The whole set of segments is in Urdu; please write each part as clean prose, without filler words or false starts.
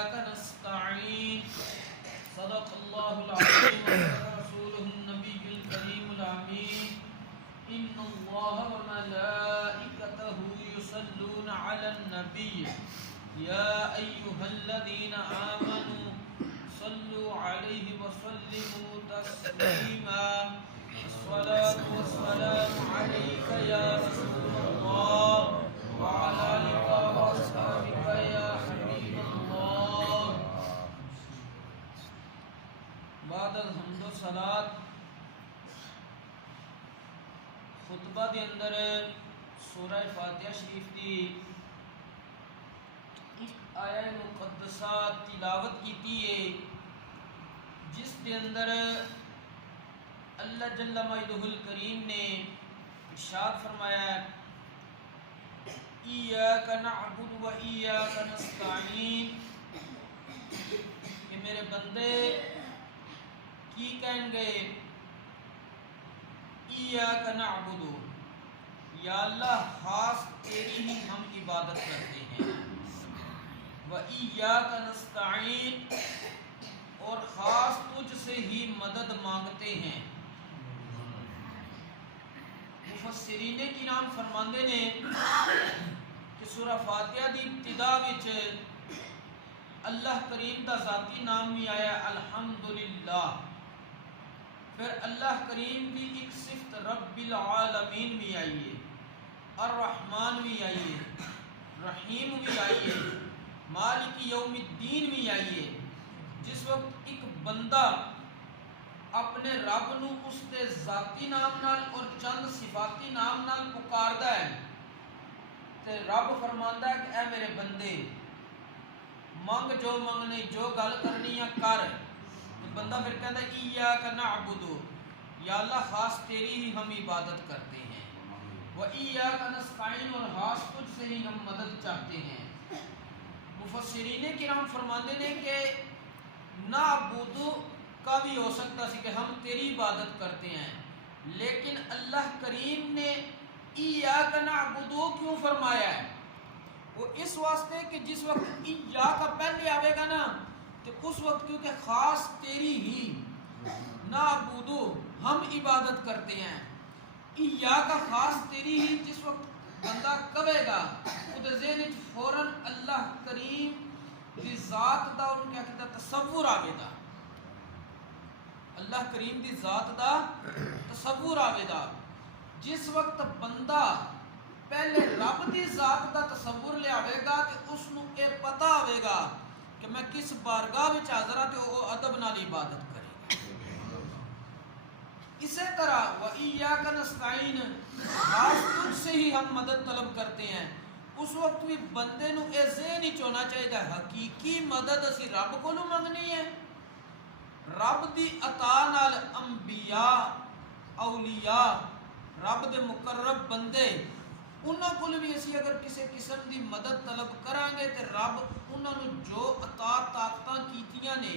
وإياك نستعين صدق الله العظيم وصدق رسوله النبي الكريم الأمين إن الله وملائكته يصلون على النبي يا أيها الذين آمنوا صلوا عليه وسلموا تسليما الصلاة والسلام عليك يا رسول الله وعلى آلك وأصحابك يا حبيب الله بعد الحمد والصلاة خطبہ دے اندر سورہ فاتحہ شریف دی آیہ مقدسہ تلاوت کیتی ہے جس دے اندر اللہ جل مجدہ الکریم نے ارشاد فرمایا ایاک نعبد و ایاک نستعین کہ میرے بندے کی کہیں گے ایاک نعبد یا اللہ خاص تیری ہی ہم عبادت کرتے ہیں و ایاک نستعین اور خاص تجھ سے ہی مدد مانگتے ہیں مفسرین کرام فرماندے نے کہ سورہ فاتحہ دی ابتدا وچ اللہ کریم دا ذاتی نام بھی آیا الحمدللہ پھر اللہ کریم کی ایک صفت رب العالمین بھی آئی ہے الرحمن بھی آئی ہے رحیم بھی آئی ہے مالک یوم الدین بھی آئی ہے جس وقت ایک بندہ اپنے رب نو اس دے ذاتی نام نال اور چند صفاتی نام نال پکاردا ہے تے رب فرماندا ہے کہ اے میرے بندے منگ جو منگنی جو گل کرنی ہے کر بندہ پھر کہتا ہے ایاک نعبد یا اللہ خاص تیری ہی ہم عبادت کرتے ہیں و ایاک نستعین اور خاص تجھ سے ہی ہم مدد چاہتے ہیں مفسرین کرام فرماندے نے کہ نعبد کا بھی ہو سکتا سی کہ ہم تیری عبادت کرتے ہیں لیکن اللہ کریم نے ایاک نعبد کیوں فرمایا ہے وہ اس واسطے کہ جس وقت ایاک پہلے آئے گا نا تو اس وقت کیونکہ خاص تیری ہی نعبد ہم عبادت کرتے ہیں ایاک خاص تیری ہی جس وقت بندہ کہے گا وہ ذہن فوراً اللہ کریم دی ذات دا اور کیا کہتا تصور آوے دا اللہ کریم دی ذات دا تصور آوے دا جس وقت بندہ پہلے رب دی ذات دا تصور لے آوے گا کہ اس نو اے پتہ آوے گا کہ میں کس بارگاہ وچ حاضر ہاں تے او ادب نال عبادت کرے اسی طرح وَإِيَّاكَ نَسْتَعِينُ خاص تجھ سے ہی ہم مدد طلب کرتے ہیں اس وقت بھی بندے نو اے ذہن ہی چونا چاہیے حقیقی مدد اسی رب کو نو منگنی ہے رب دی عطا نال انبیاء اولیاء رب دے مقرب بندے انہاں کول بھی اسی اگر کسی قسم دی مدد طلب کریں گے تے رب انہاں نو جو عطا طاقتاں کیتیاں نے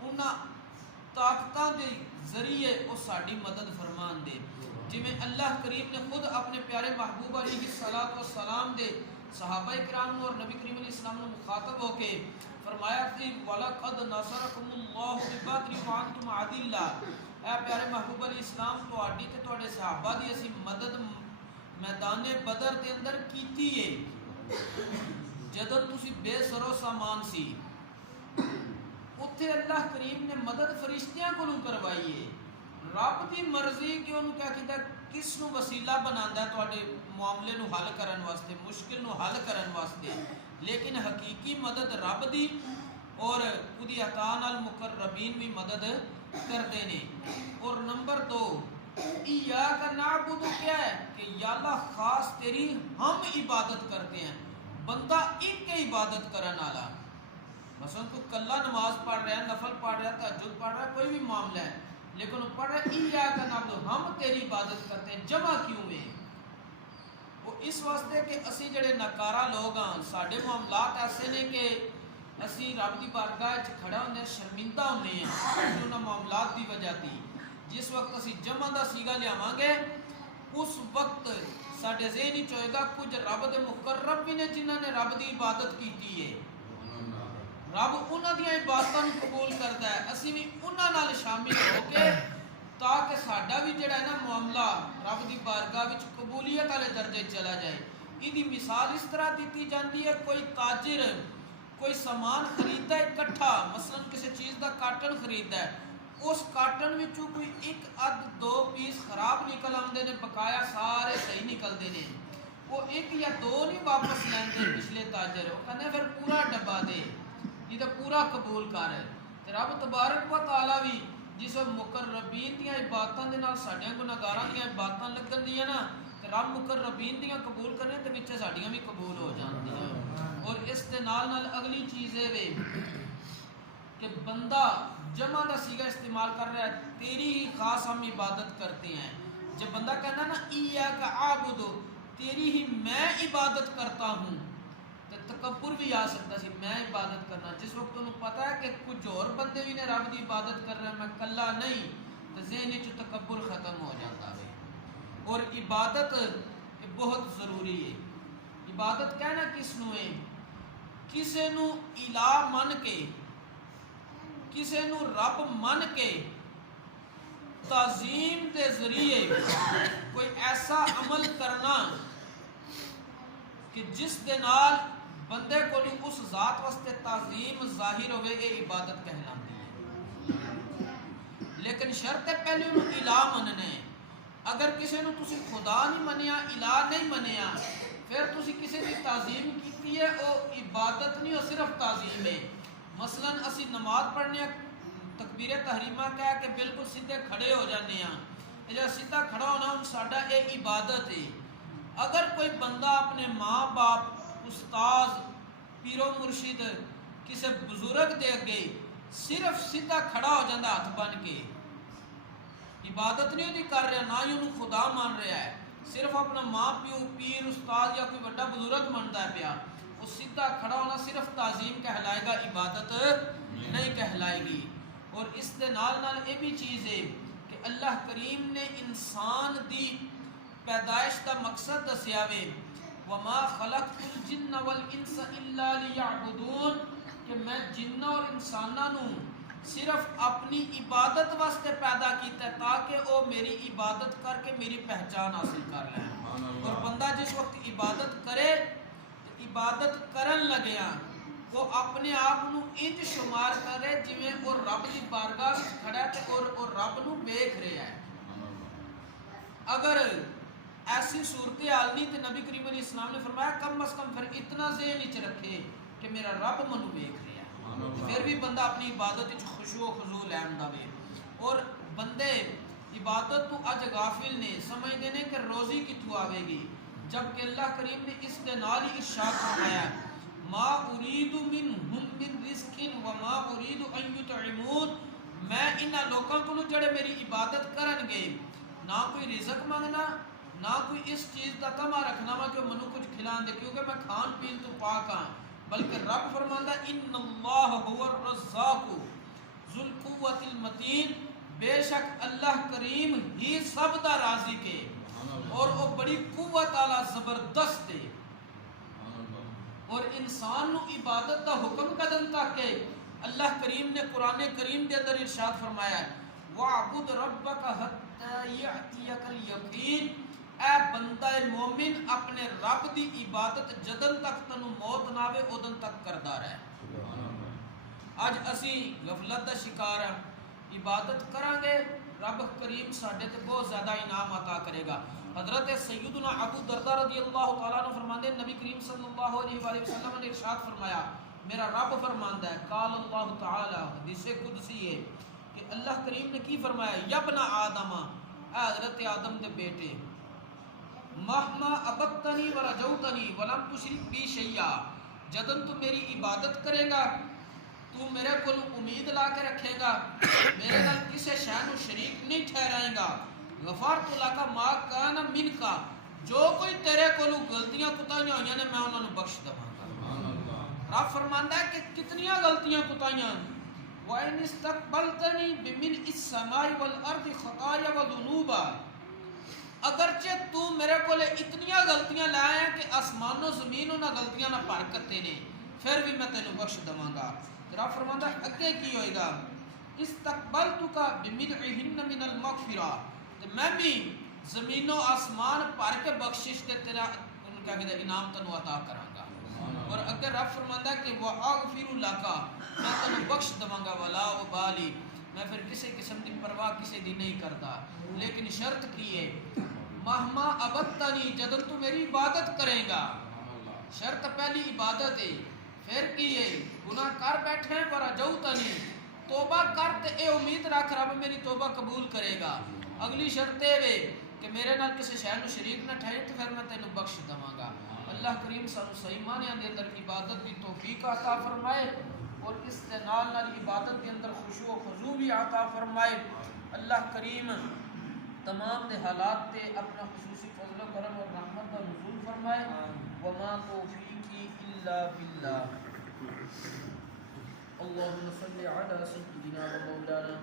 انہاں طاقتاں دے ذریعے وہ ساڑی مدد فرمان دے جی میں اللہ کریم نے خود اپنے پیارے محبوب علیہ السلام دے صحابہ کرام اور نبی کریم علیہ السلام نے مخاطب ہو کے فرمایا کہ وَلَقَدْ نَصَرَكُمُ اللَّهُ بِبَدْرٍ وَأَنْتُمْ أَذِلَّةٌ اے پیارے محبوب علیہ السلام تو آڈی تے توڑے صحابہ دی اسی مدد میدان بدر دے اندر کیتی ہے جدن تسی بے سرو سامان سی اتھے اللہ کریم نے مدد فرشتیاں کو کروائی ہے رب دی مرضی کہ انہوں کیا کہتا ہے کس نو وسیلہ بناندہ ہے توڑے معاملے نو حل کرن واسطے مشکل نو حل کرن واسطے لیکن حقیقی مدد رب دی اور خودی عطان المقربین بھی مدد کر دینے اور نمبر 2 ایاک نعبد کیا ہے کہ یا اللہ خاص تیری ہم عبادت کرتے ہیں بندہ ایک کے عبادت کرن آلا مثلا تو کلہ نماز پڑھ رہا ہے نفل پڑھ رہا ہے تہجد پڑھ رہا ہے کوئی بھی معاملہ ہے لیکن وہ پڑھ رہا ہے ایاک نعبد ہم تیری عبادت کرتے ہیں جمع کیوں میں وہ اس واسطے کہ اسی جڑے نکارہ لوگ ہیں ساڑھے معاملات ایسے نے کہ اسی رب دی بارگاہ کھڑا ہونے شرمندہ ہونے ہیں انہوں معاملات دی وجہ تھی جس وقت اسی جمع دا سیگا لے آمانگے اس وقت ساڑھے ذہنی چوئے گا کچھ رب دے مقرب بھی نے جنہوں نے رب دی عبادت کی ہے رب انہاں دی عبادتاں نوں قبول کردا ہے، اسی بھی انہاں نال شامل ہو کے تاکہ ساڈا بھی جڑا ہے نا معاملہ رب دی بارگاہ وچ قبولیت والے درجے چلا جائے۔ ایدی مثال اس طرح دیتی جاتی ہے، کوئی تاجر کوئی سامان خریدتا ہے اکٹھا، مثلا کسی چیز دا کاٹن خریدتا ہے، اس کاٹن وچوں کوئی ایک ادھ دو پیس خراب نکل آندے نے، بقایا سارے صحیح نکلتے ہیں، وہ ایک یا دو نہیں واپس لیندے پچھلے تاجر، وہ کہنے پھر پورا ڈبا دے، یہ تو پورا قبول کر ہے۔ رب تبارک و تعالی بھی جس مقربین دیاں عبادتاں دے نال ساڈیاں گناہگاراں دیاں عبادتاں لگن دیاں نا، تے رب مقربین دیاں قبول کرنے تے وچ ساڈیاں بھی قبول ہو جاندیاں۔ اور اس دے نال اگلی چیز اے وے کہ بندہ جمع کا صیغہ استعمال کر رہا ہے، تیری ہی خاص ہم عبادت کرتے ہیں۔ جب بندہ کہنا نا ایاک اعبد، تیری ہی میں عبادت کرتا ہوں، تو تکبر بھی آ سکتا سی، میں عبادت کرنا۔ جس وقت انہوں پتہ ہے کہ کچھ اور بندے بھی نے رب دی عبادت کر رہے ہیں، میں کلا نہیں، تو ذہن وچ تکبر ختم ہو جاتا ہے۔ اور عبادت بہت ضروری ہے۔ عبادت کہنا کس نو ہے؟ کسے نو الہ من کے، کسے نو رب من کے تعظیم دے ذریعے کوئی ایسا عمل کرنا کہ جس دے نال بندے کو اس ذات واسطے تعظیم ظاہر ہوئے، یہ عبادت کہلاتی ہے۔ لیکن شرط پہلے انہوں الہ مننے، اگر کسی نو تسی خدا نہیں منیا، الہ نہیں منیا، پھر تسی کسی کی تعظیم کیتی ہے، وہ عبادت نہیں، وہ صرف تعظیم ہے۔ مثلا اسی نماز پڑھنے تکبیر تحریمہ کہہ کے بالکل سیدھے کھڑے ہو جانے ہیں، جب سیدھا کھڑا ہونا ہم ساڈا یہ عبادت ہے۔ اگر کوئی بندہ اپنے ماں باپ، استاذ، پیر و مرشد، کسی بزرگ دے اگے صرف سیدھا کھڑا ہو جاتا ہاتھ بن کے، عبادت نہیں ہوتی کر رہا، نہ ہی انہوں خدا مان رہا ہے، صرف اپنا ماں پیو، پیر، استاد یا کوئی بڑا بزرگ منتا ہے پیا، وہ سیدھا کھڑا ہونا صرف تعظیم کہلائے گا، عبادت نہیں کہلائے گی۔ اور اس دے نال نال یہ بھی چیز ہے کہ اللہ کریم نے انسان دی پیدائش کا مقصد دسیا وے، وما خلقت الجن والانس الا لیعبدون، کہ میں جنوں اور انساناں نوں صرف اپنی عبادت واسطے پیدا کیتا ہے تاکہ وہ میری عبادت کر کے میری پہچان حاصل کر لیں۔ اور بندہ جس وقت عبادت کرے تو عبادت کرن لگیا وہ اپنے آپ نو انج شمار کرے جویں وہ رب دی بارگاہ وچ کھڑا ہے اور رب نو دیکھ رہا ہے۔ اگر ایسی صورتحال نہیں تو نبی کریم علیہ السلام نے فرمایا کم از کم پھر اتنا ذہن وچ رکھے کہ میرا رب منو دیکھ رہا ہے، پھر بھی بندہ اپنی عبادت وچ خشوع و خضوع لیندا وے۔ اور بندے عبادت تو اج غافل نے، سمجھدے نے کہ روزی کتھوں آوے گی، جبکہ اللہ کریم نے اس دے نال ہی ارشاد فرمایا ما اريد منهم من رزق وما اريد ان يطعمون، میں انہاں لوکاں کو جڑے میری عبادت کرن گے نہ کوئی رزق منگنا، نہ کوئی اس چیز کا تما رکھنا وا کہ منو کچھ کھلان دے کیونکہ میں کھان پین تو پاک ہاں، بلکہ رب فرماندا ان اللہ هو الرزاق ذو القوۃ المتین، بے شک اللہ کریم ہی سب دا رازق ہے اور وہ بڑی قوت والا زبردست ہے۔ اور انسان نو عبادت دا حکم قدم تک کہ اللہ کریم نے قرآن کریم دے اندر ارشاد فرمایا ہے وَعْبُدْ رَبَّكَ حَتَّى يَأْتِيَكَ الْيَقِينُ، اے بندہ مومن اپنے رب دی عبادت جدن تک تنو موت نہ آوے ادن تک کردا رہے۔ اج اسی غفلت دا شکار ہیں، عبادت کریں گے رب کریم ساڈے تے بہت زیادہ انعام عطا کرے گا۔ حضرت سیدنا ابو دردہ رضی اللہ تعالیٰ عنہ فرماندے نبی کریم صلی اللہ علیہ وآلہ وسلم نے ارشاد فرمایا، میرا رب فرماندا ہے قال اللہ تعالی، حدیث قدسی ہے کہ اللہ کریم نے کی فرمایا یا ابن آدم، اے حضرت آدم دے بیٹے، مہما عبدتنی ورجوتنی ولم تشرک بی شیئا، جدن تو میری عبادت کرے گا، تو میرے کو امید لا کے رکھے گا، میرے نال کسی شے نو شریک نہیں ٹھہرائے گا، غفرت لک ما کان منک، جو کوئی تیرے کو غلطیاں کوتاہیاں ہوئیاں نے میں انہاں نو بخش دواں گا۔ رب فرماندا ہے کہ کتنی غلطیاں کوتاہیاں، وَإِنِ اسْتَقْبَلْتَنِي بِمِلْءِ السَّمَاءِ وَالْأَرْضِ خَطَايَا وَذُنُوبًا، اگرچہ تو میرے کو اتنی غلطیاں لائے ہیں کہ آسمان و زمین انہاں غلطیاں نہ بھر کتے نے، پھر بھی میں تینوں بخش دواں گا۔ رب فرماندا اگے کی ہوئے گا استقبلتک بمنعہن من المغفرہ، تے میں بھی زمین و آسمان پر کے بخشش دے تیرا ان کا کہتے انعام تنو عطا کراں گا۔ اور اگر رب فرماندا کہ وَأَغْفِرُ لَكَ، میں تنو بخش دواں گا وَلَا أُبَالِي، میں پھر کسی قسم کی پرواہ کسی دی نہیں کرتا، لیکن شرط کی ہے مہما عبدتنی، جدن تو میری عبادت کرے گا، شرط پہلی عبادت ہے، پھر کی ہے گناہ کر بیٹھے ہیں پر رجوتنی، توبہ کر تے اے امید رکھ رب میری توبہ قبول کرے گا، اگلی شرط ہے کہ میرے نال کسی شے نو شریک نہ ٹھہرے تو پھر میں تینوں بخش دواں گا۔ اللہ کریم سانو صحیح معنی دے اندر عبادت کی توفیق عطا فرمائے اور اس کے نال عبادت کے اندر خشوع و خضوع بھی عطا فرمائے۔ اللہ کریم تمام دے حالات تے اپنا خصوصی فضل و کرم اور رحمت کا نزول فرمائے۔ وما توفیقی الا باللہ۔ اللہم صلی علی سیدنا و مولانا